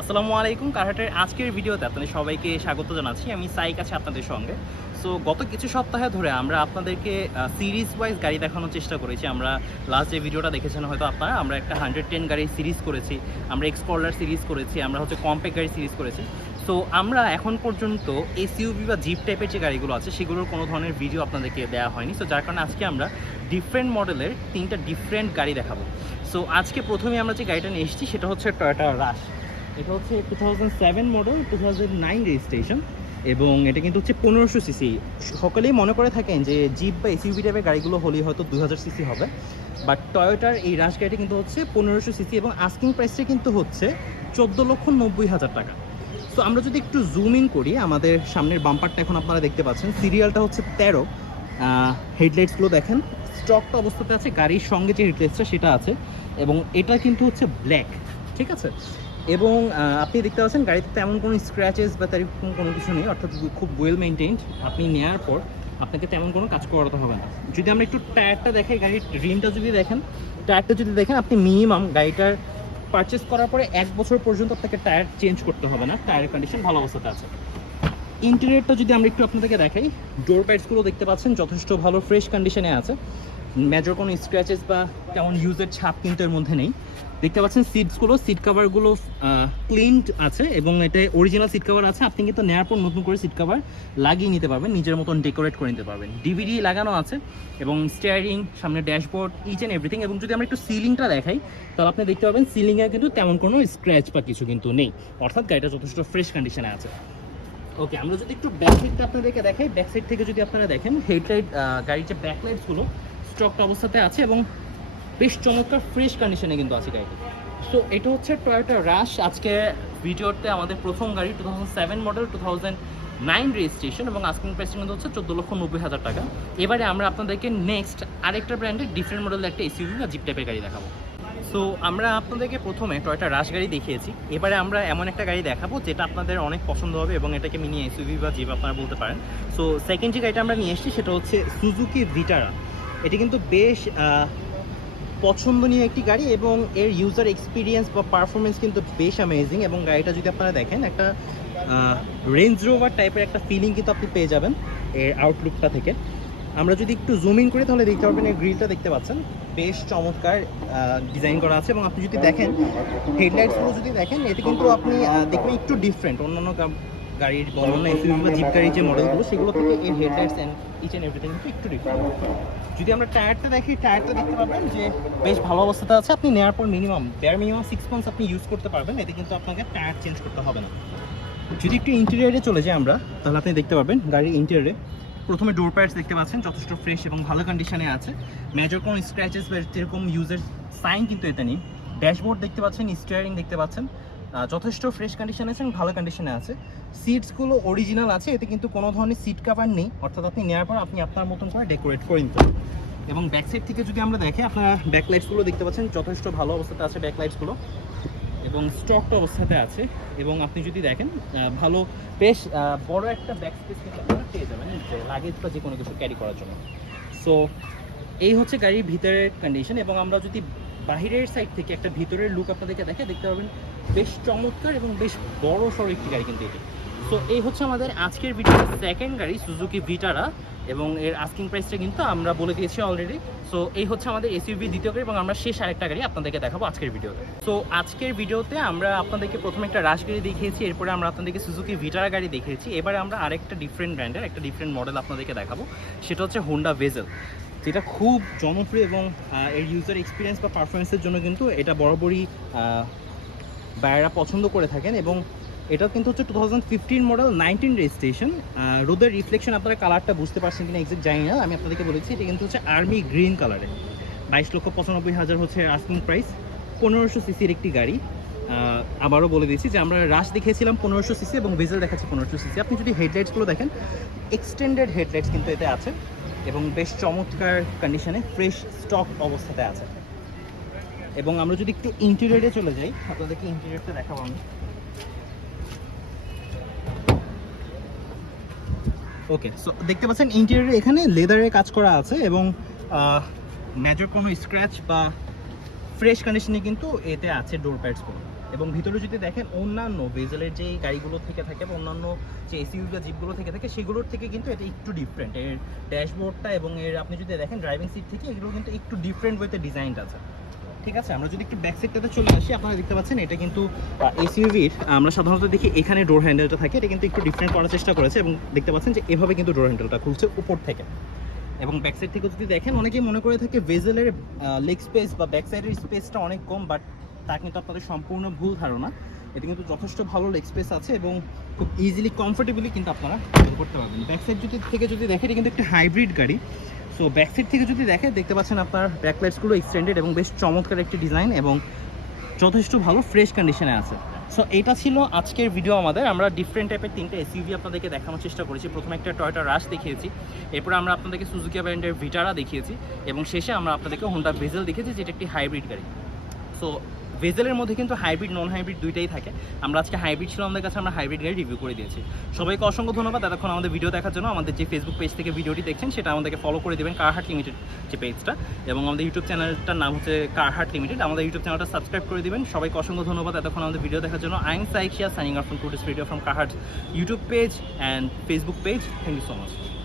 আসসালামু আলাইকুম কারহাটের আজকের ভিডিওতে আপনাদের সবাইকে স্বাগত জানাচ্ছি। আমি সাইক আছি আপনাদের সঙ্গে। সো গত কিছু সপ্তাহে ধরে আমরা আপনাদেরকে সিরিজ ওয়াইজ গাড়ি দেখানোর চেষ্টা করেছি। আমরা লাস্ট যে ভিডিওটা দেখেছেন হয়তো আপনারা, আমরা একটা হান্ড্রেড টেন গাড়ির সিরিজ করেছি। আমরা এক্সপ্লোরার সিরিজ করেছি, আমরা হচ্ছে কম্প্যাক্ট গাড়ি সিরিজ করেছি। সো আমরা এখন পর্যন্ত এসইউবি বা জিপ টাইপের যে গাড়িগুলো আছে, সেগুলোর কোনো ধরনের ভিডিও আপনাদেরকে দেওয়া হয়নি। সো যার কারণে আজকে আমরা ডিফারেন্ট মডেলের তিনটা ডিফারেন্ট গাড়ি দেখাবো। সো আজকে প্রথমে আমরা যে গাড়িটা নিয়ে এসেছি, সেটা হচ্ছে টয়োটা রাশ এটা হচ্ছে two thousand seven model two thousand nine registration এবং এটা কিন্তু হচ্ছে পনেরোশো সিসি সকলেই মনে করে থাকেন যে জিপ বা এসইউভি টাইপের গাড়িগুলো হলেই হয়তো দু হাজার সিসি হবে। বাট টয়োটার এই রাশ গাড়িটা কিন্তু হচ্ছে পনেরোশো সিসি এবং আস্কিং প্রাইসটা কিন্তু হচ্ছে চোদ্দ লক্ষ নব্বই হাজার টাকা। সো আমরা যদি একটু জুম ইন করি, আমাদের সামনের বাম্পারটা এখন আপনারা দেখতে পাচ্ছেন। সিরিয়ালটা হচ্ছে তেরো। হেডলাইটসগুলো দেখেন। স্টকটা অবস্থাতে আছে, গাড়ির সঙ্গে যে হেডলাইটসটা সেটা আছে। এবং এটা কিন্তু হচ্ছে ব্ল্যাক ঠিক আছে? এবং আপনি দেখতে পাচ্ছেন গাড়িতে তেমন কোনো স্ক্র্যাচেস বা তেমন কোনো কিছু নেই, অর্থাৎ খুব ওয়েল মেনটেন্ড আপনি নেওয়ার পর আপনাকে তেমন কোনো কাজ করাতে হবে না। যদি আমরা একটু টায়ারটা দেখাই, গাড়ির রিমটা যদি দেখেন টায়ারটা যদি দেখেন, আপনি মিনিমাম গাড়িটার পারচেস করার পরে এক বছর পর্যন্ত আপনাকে টায়ার চেঞ্জ করতে হবে না টায়ারের কন্ডিশন ভালো অবস্থাতে আছে। ইন্টেরিয়রটা যদি আমরা একটু আপনাদেরকে দেখাই ডোর প্যাডসগুলো দেখতে পাচ্ছেন, যথেষ্ট ভালো ফ্রেশ কন্ডিশনে আছে। মেজর কোনো স্ক্র্যাচেস বা তেমন ইউজের ছাপ কিন্তু এর মধ্যে নেই। দেখতে পাচ্ছেন সিটসগুলো সিট কাভারগুলো ক্লিনড আছে এবং এটা অরিজিনাল সিট কাভার আছে। আপনি কিন্তু নেওয়ার পর নতুন করে সিট কাভার লাগিয়ে নিতে পারবেন, নিজের মতন ডেকোরেট করে নিতে পারবেন। ডিভিডি লাগানো আছে এবং স্টিয়ারিং সামনে ড্যাশবোর্ড ইচ অ্যান্ড এভরিথিং এবং যদি আমরা একটু সিলিংটা দেখাই, তাহলে আপনি দেখতে পাবেন সিলিংয়ে কিন্তু তেমন কোনো স্ক্র্যাচ বা কিছু কিন্তু নেই। অর্থাৎ গাড়িটা যথেষ্ট ফ্রেশ কন্ডিশনে আছে। ওকে আমরা যদি একটু ব্যাক সাইডটা আপনাদেরকে দেখাই। ব্যাক সাইড থেকে যদি আপনারা দেখেন হেডলাইট গাড়ির যে ব্যাকলাইটসগুলো স্টকটা অবস্থাতে আছে এবং বেশ চমৎকার ফ্রেশ কন্ডিশনে কিন্তু আছে গাড়িটি। সো এটা হচ্ছে টয়োটা রাশ আজকে ভিডিওতে আমাদের প্রথম গাড়ি two thousand model two nine registration এবং আস্কিং প্রাইস কিন্তু হচ্ছে চোদ্দ লক্ষ নব্বই হাজার টাকা। এবারে আমরা আপনাদেরকে নেক্সট আরেকটা ব্র্যান্ডের ডিফারেন্ট মডেলের একটা এসইউভি বা জিপ টাইপের গাড়ি দেখাবো। সো আমরা আপনাদেরকে প্রথমে টয়টা রাশ গাড়ি দেখিয়েছি। এবারে আমরা এমন একটা গাড়ি দেখাবো যেটা আপনাদের অনেক পছন্দ হবে এবং এটাকে মিনি এসইউভি বা জিপ আপনারা বলতে পারেন। সো সেকেন্ড যে গাড়িটা আমরা নিয়ে এসেছি সেটা হচ্ছে সুজুকি ভিটারা এটি কিন্তু বেশ পছন্দনীয় একটি গাড়ি এবং এর ইউজার এক্সপিরিয়েন্স বা পারফরমেন্স কিন্তু বেশ অ্যামেজিং এবং গাড়িটা যদি আপনারা দেখেন, একটা রেঞ্জ রোভার টাইপের একটা ফিলিং কিন্তু আপনি পেয়ে যাবেন এর আউটলুকটা থেকে। আমরা যদি একটু জুম ইন করি তাহলে দেখতে পারবেন এই গ্রিলটা দেখতে পাচ্ছেন। বেশ চমৎকার ডিজাইন করা আছে এবং আপনি যদি দেখেন হেডলাইটসগুলো যদি দেখেন, এতে কিন্তু আপনি দেখবেন একটু ডিফারেন্ট অন্যান্য গাড়ির বা অন্যান্য বা জিপ গাড়ির যে মডেলগুলো সেগুলো থেকে এর headlights and each and everything একটু ডিফারেন্ট যদি আমরা টায়ারটা দেখি টায়ারটা দেখতে পাবেন যে বেশ ভালো অবস্থাতে আছে। আপনি নেওয়ার পর মিনিমাম দেড় মিনিমাম সিক্স মান্থস আপনি ইউজ করতে পারবেন এতে কিন্তু আপনাকে টায়ার চেঞ্জ করতে হবে না। যদি একটু ইন্টেরিয়ারে চলে যাই আমরা তাহলে আপনি দেখতে পাবেন গাড়ির ইন্টেরিয়ারে প্রথমে ডোর প্যাডস দেখতে পাচ্ছেন যথেষ্ট ফ্রেশ এবং ভালো কন্ডিশনে আছে। মেজর কোনো স্ক্র্যাচেস বা এরকম ইউজের সাইন কিন্তু এতে নেই। ড্যাশবোর্ড দেখতে পাচ্ছেন স্টিয়ারিং দেখতে পাচ্ছেন। যথেষ্ট ফ্রেশ কন্ডিশনে আছে এবং ভালো কন্ডিশনে আছে। সিটসগুলো অরিজিনাল আছে, এতে কিন্তু কোনো ধরনের সিট কাভার নেই। অর্থাৎ আপনি নেওয়ার পর আপনি আপনার মতন করে ডেকোরেট করে নিতে এবং ব্যাক সাইড থেকে যদি আমরা দেখি, আপনারা ব্যাক লাইটসগুলো দেখতে পাচ্ছেন, যথেষ্ট ভালো অবস্থাতে আছে ব্যাক লাইটসগুলো এবং স্টকটা অবস্থাতে আছে। এবং আপনি যদি দেখেন ভালো, বেশ বড় একটা ব্যাক স্পেস কিন্তু আপনারা পেয়ে যাবেন লাগেজ বা যে কোনো কিছু ক্যারি করার জন্য। সো এই হচ্ছে গাড়ির ভিতরের কন্ডিশন এবং আমরা যদি বাহিরের সাইড থেকে একটা ভিতরের লুক আপনাদেরকে দেখে দেখতে পাবেন বেশ চমৎকার এবং বেশ বড় সড়ো একটি গাড়ি কিন্তু এটি। সো এই হচ্ছে আমাদের আজকের ভিডিওর সেকেন্ড গাড়ি সুজুকি ভিটারা এবং এর আস্কিং প্রাইসটা কিন্তু আমরা বলে দিয়েছি অলরেডি সো এই হচ্ছে আমাদের এসইউভি দ্বিতীয় গাড়ি এবং আমরা শেষ আরেকটা গাড়ি আপনাদেরকে দেখাবো আজকের ভিডিওতে সো আজকের ভিডিওতে আমরা আপনাদেরকে প্রথমে একটা রাশ গাড়ি দেখিয়েছি, এরপরে আমরা আপনাদেরকে সুজুকি ভিটারা গাড়ি দেখিয়েছি। এবারে আমরা আরেকটা ডিফারেন্ট ব্র্যান্ডের একটা ডিফারেন্ট মডেল আপনাদেরকে দেখাবো। সেটা হচ্ছে হোন্ডা ভেজেল যেটা খুব জনপ্রিয় এবং এর ইউজার এক্সপিরিয়েন্স বা পারফরমেন্সের জন্য কিন্তু এটা বরাবরই বায়াররা পছন্দ করে থাকেন এবং এটা কিন্তু হচ্ছে two thousand fifteen model nineteen registration রোদের রিফ্লেকশন আপনারা কালারটা বুঝতে পারছেন কিনা এক্সাক্ট জানি না, আমি আপনাদেরকে বলেছি, এটা কিন্তু হচ্ছে আর্মি গ্রিন কালারে বাইশ লক্ষ পঁচানব্বই হাজার হচ্ছে আস্কিং প্রাইস পনেরোশো সিসির একটি গাড়ি। আবারও বলে দিয়েছি যে আমরা রাশ দেখিয়েছিলাম পনেরোশো সিসি এবং ভেজেল দেখাচ্ছি পনেরোশো সিসি আপনি যদি হেডলাইটসগুলো দেখেন এক্সটেন্ডেড হেডলাইটস কিন্তু এতে আছে এবং বেশ চমৎকার কন্ডিশনে ফ্রেশ স্টক অবস্থাতে আছে। এবং আমরা যদি একটু ইন্টেরিয়রে চলে যাই, আপনাদেরকে ইন্টেরিয়রটা দেখাবো আমি। ওকে সো দেখতে পাচ্ছেন ইন্টেরিয়রে এখানে লেদারের কাজ করা আছে এবং মেজর কোনো স্ক্র্যাচ বা ফ্রেশ কন্ডিশনে কিন্তু এতে আছে ডোর প্যাডসগুলো এবং ভিতরে যদি দেখেন, অন্যান্য ভেজেলের যে গাড়িগুলো থেকে থাকে বা অন্যান্য যে এসইউভি বা জিপগুলো থেকে থাকে, সেগুলোর থেকে কিন্তু এটা একটু ডিফারেন্ট এর ড্যাশবোর্ডটা এবং এর আপনি যদি দেখেন ড্রাইভিং সিট থেকে এগুলো কিন্তু একটু ডিফারেন্ট ওয়েতে ডিজাইনড আছে। ঠিক আছে, আমরা যদি একটু ব্যাক সাইডটাতে চলে আসি, আপনারা দেখতে পাচ্ছেন এটা কিন্তু এসইউভির আমরা সাধারণত দেখি এখানে ডোর হ্যান্ডেলটা থাকে, এটা কিন্তু একটু ডিফারেন্ট করার চেষ্টা করেছে এবং দেখতে পাচ্ছেন যে এভাবে কিন্তু ডোর হ্যান্ডেলটা খুলছে উপর থেকে। এবং ব্যাক সাইড থেকে যদি দেখেন, অনেকেই মনে করে থাকে ভেজেলের লেগ স্পেস বা ব্যাক সাইডের স্পেসটা অনেক কম বাট তা কিন্তু আপনাদের সম্পূর্ণ ভুল ধারণা। এতে কিন্তু যথেষ্ট ভালো লেগ স্পেস আছে এবং খুব ইজিলি কমফোর্টেবলি কিন্তু আপনারা করতে পারবেন। ব্যাক সাইড যদি থেকে যদি দেখেন এটা কিন্তু একটা হাইব্রিড গাড়ি। সো ব্যাক সাইড থেকে যদি দেখে, দেখতে পাচ্ছেন আপনার ব্যাক লাইটসগুলো এক্সটেন্ডেড এবং বেশ চমৎকার একটি ডিজাইন এবং যথেষ্ট ভালো ফ্রেশ কন্ডিশনে আছে। সো এটা ছিল আজকের ভিডিও আমাদের। আমরা ডিফারেন্ট টাইপের তিনটে এসইউভি আপনাদেরকে দেখানোর চেষ্টা করেছি। প্রথমে একটা টয়টা রাশ দেখিয়েছি। এরপর আমরা আপনাদেরকে সুজুকি ব্র্যান্ডের ভিটারা দেখিয়েছি। এবং শেষে আমরা আপনাদেরকে হোন্ডা ভেজেল দেখিয়েছি, যেটা একটি হাইব্রিড গাড়ি। সো ভেজেলের মধ্যে কিন্তু হাইব্রিড নন হাইব্রিড দুইটাই থাকে। আমরা আজকে হাইব্রিড ছিল, আমাদের কাছে আমরা হাইব্রিড গাড়ি রিভিউ করে দিয়েছি। সবাইকে অসংখ্য ধন্যবাদ। এতক্ষণ আমাদের ভিডিও দেখার জন্য আমাদের যে ফেসবুক পেজ থেকে ভিডিওটি দেখছেন, সেটা আমাদেরকে ফলো করে দেবেন কারহাট লিমিটেড যে পেজটা এবং আমাদের ইউটিউব চ্যানেলটার নাম হচ্ছে কারহাট লিমিটেড আমাদের ইউটিউব চ্যানেলটা সাবস্ক্রাইব করে দিবেন। সবাইকে অসংখ্য ধন্যবাদ। এতক্ষণ আমাদের ভিডিও দেখার জন্য। Ain Saikia signing up from today's video from Carhat YouTube page and Facebook page thank you so much